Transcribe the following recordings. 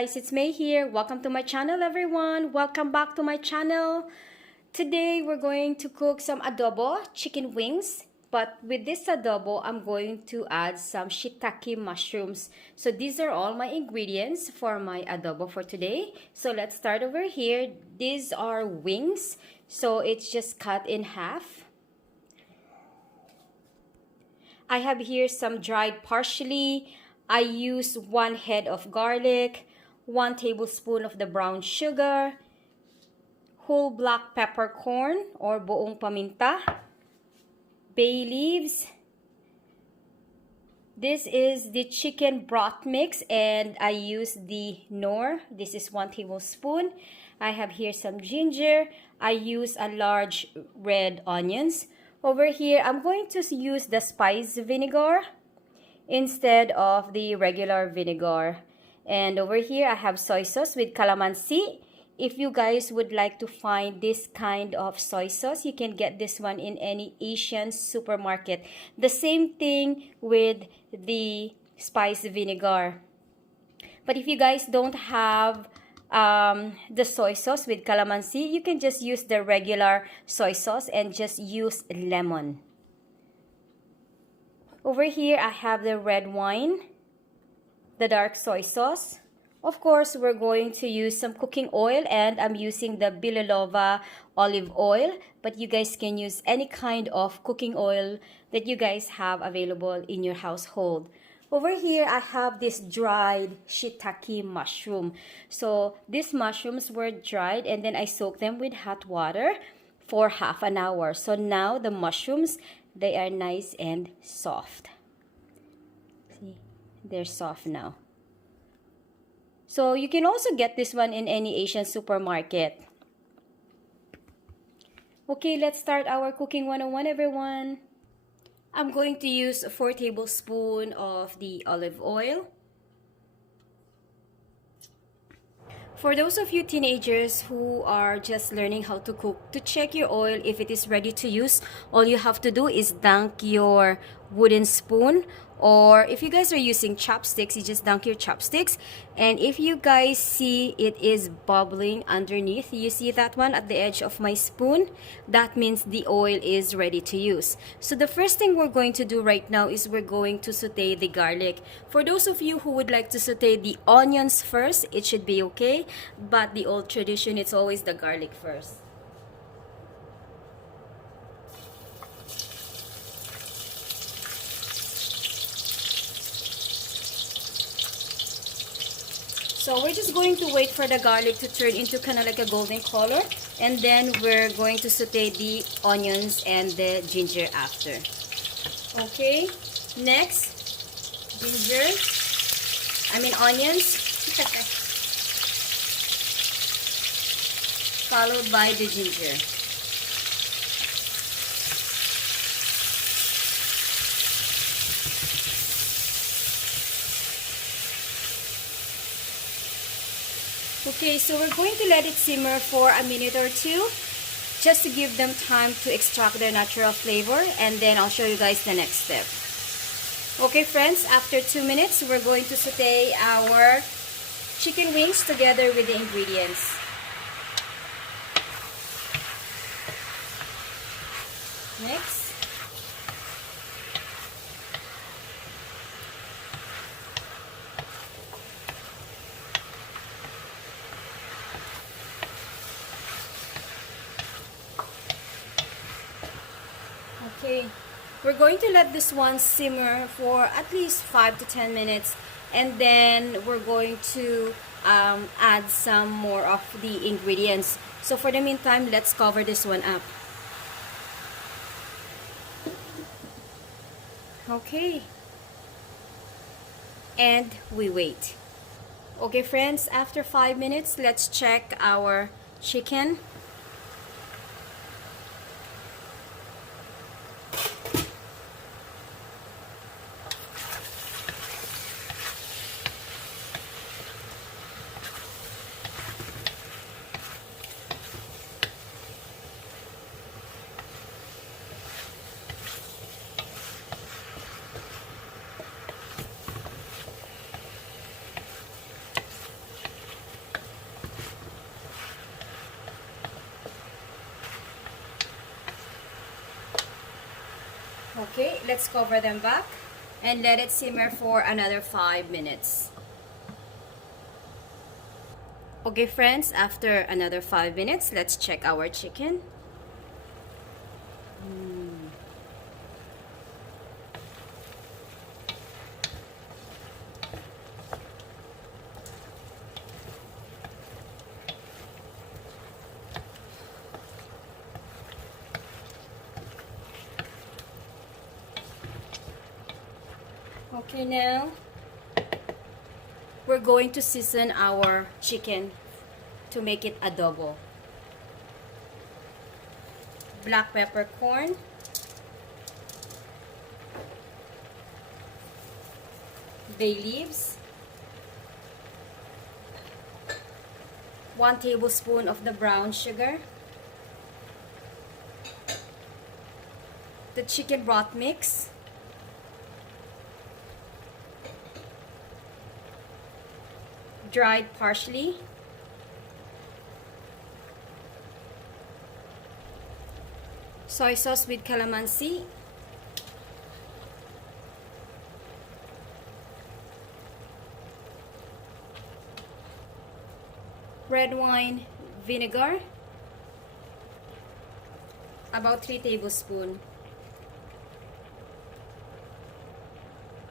guys, it's May here. Welcome to my channel, everyone. Welcome back to my channel. Today we're going to cook some adobo chicken wings, but with this adobo I'm going to add some shiitake mushrooms. So these are all my ingredients for my adobo for today. So let's start over here. These are wings, so it's just cut in half. I have here some dried parsley. I use 1 head of garlic, 1 tablespoon of the brown sugar, whole black peppercorn or buong paminta, bay leaves. This is the chicken broth mix and I use the Knorr. This is 1 tablespoon. I have here some ginger. I use a large red onions. Over here, I'm going to use the spice vinegar instead of the regular vinegar. And over here, I have soy sauce with calamansi. If you guys would like to find this kind of soy sauce, you can get this one in any Asian supermarket. The same thing with the spice vinegar. But if you guys don't have the soy sauce with calamansi, you can just use the regular soy sauce and just use lemon. Over here, I have the red wine, the dark soy sauce. Of course, we're going to use some cooking oil and I'm using the bili lova olive oil. But you guys can use any kind of cooking oil that you guys have available in your household. Over here, I have this dried shiitake mushroom. So these mushrooms were dried and then I soaked them with hot water for half an hour. So now the mushrooms, they are nice and soft. See, they're soft now. So you can also get this one in any Asian supermarket. Okay, let's start our cooking 101, everyone. I'm going to use 4 tablespoons of the olive oil. For those of you teenagers who are just learning how to cook, to check your oil if it is ready to use, all you have to do is dunk your wooden spoon, or if you guys are using chopsticks, you just dunk your chopsticks. And if you guys see it is bubbling underneath, you see that one at the edge of my spoon, that means the oil is ready to use. So the first thing we're going to do right now is we're going to saute the garlic. For those of you who would like to saute the onions first, it should be okay, but the old tradition, it's always the garlic first. So we're just going to wait for the garlic to turn into kind of like a golden color, and then we're going to saute the onions and the ginger after. Okay, next, onions, followed by the ginger. Okay, so we're going to let it simmer for a minute or two just to give them time to extract their natural flavor, and then I'll show you guys the next step. Okay friends, after 2 minutes, we're going to saute our chicken wings together with the ingredients. Next. Okay, we're going to let this one simmer for at least 5 to 10 minutes, and then we're going to add some more of the ingredients. So for the meantime, let's cover this one up. Okay, and we wait. Okay friends, after 5 minutes, let's check our chicken. let's cover them back and let it simmer for another 5 minutes. Okay friends, after another 5 minutes, let's check our chicken. Okay, now we're going to season our chicken to make it adobo. Black peppercorn, bay leaves, 1 tablespoon of the brown sugar, the chicken broth mix, dried parsley, soy sauce with calamansi, red wine vinegar, about 3 tablespoons,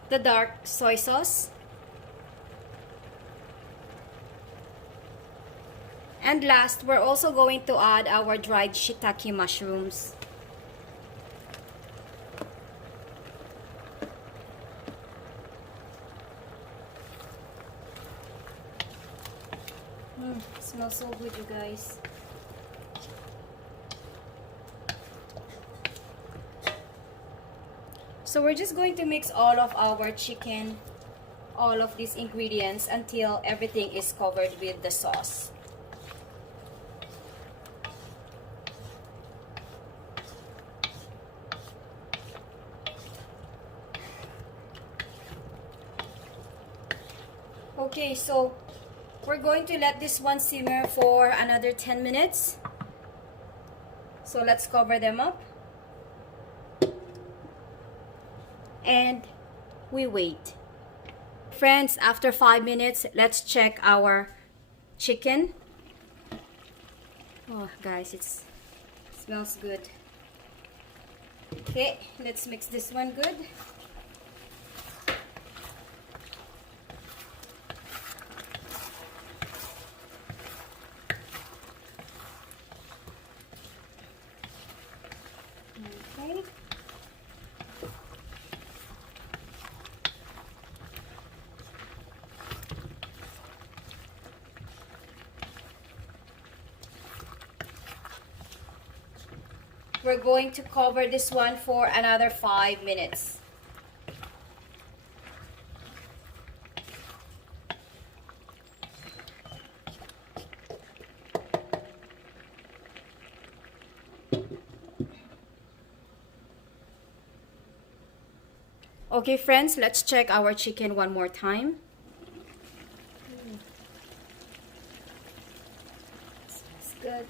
the dark soy sauce, and last, we're also going to add our dried shiitake mushrooms. Smells so good, you guys. So we're just going to mix all of our chicken, all of these ingredients until everything is covered with the sauce. Okay, so we're going to let this one simmer for another 10 minutes. So let's cover them up. And we wait. Friends, after 5 minutes, let's check our chicken. Oh, guys, it smells good. Okay, let's mix this one good. Okay. We're going to cover this one for another 5 minutes. Okay, friends, let's check our chicken one more time. Smells good.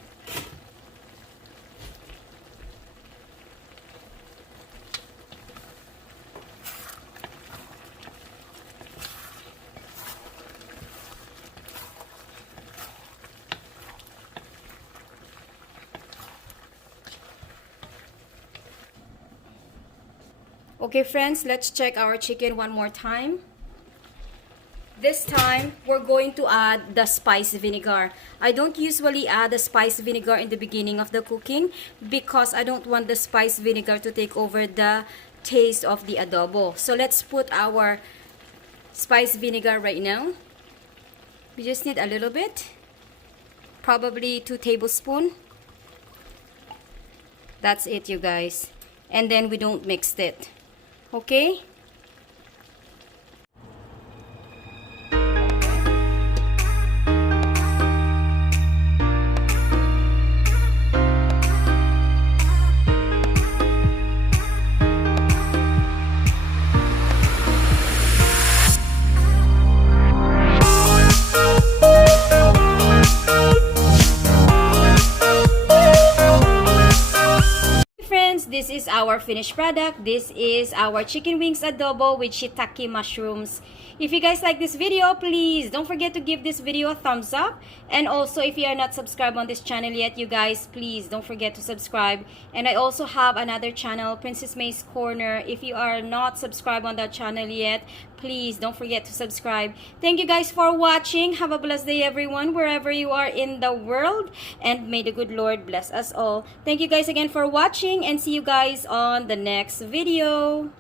Okay, friends, let's check our chicken one more time. This time, we're going to add the spice vinegar. I don't usually add the spice vinegar in the beginning of the cooking because I don't want the spice vinegar to take over the taste of the adobo. So let's put our spice vinegar right now. We just need a little bit, probably 2 tablespoons. That's it, you guys. And then we don't mix it. Okay? this is our finished product. This is our chicken wings adobo with shiitake mushrooms. If you guys like this video, please don't forget to give this video a thumbs up. And also, if you are not subscribed on this channel yet, you guys, please don't forget to subscribe. And I also have another channel, Princess May's Corner. If you are not subscribed on that channel yet, please don't forget to subscribe. Thank you guys for watching. Have a blessed day, everyone, wherever you are in the world. And may the good Lord bless us all. Thank you guys again for watching, and see you guys on the next video.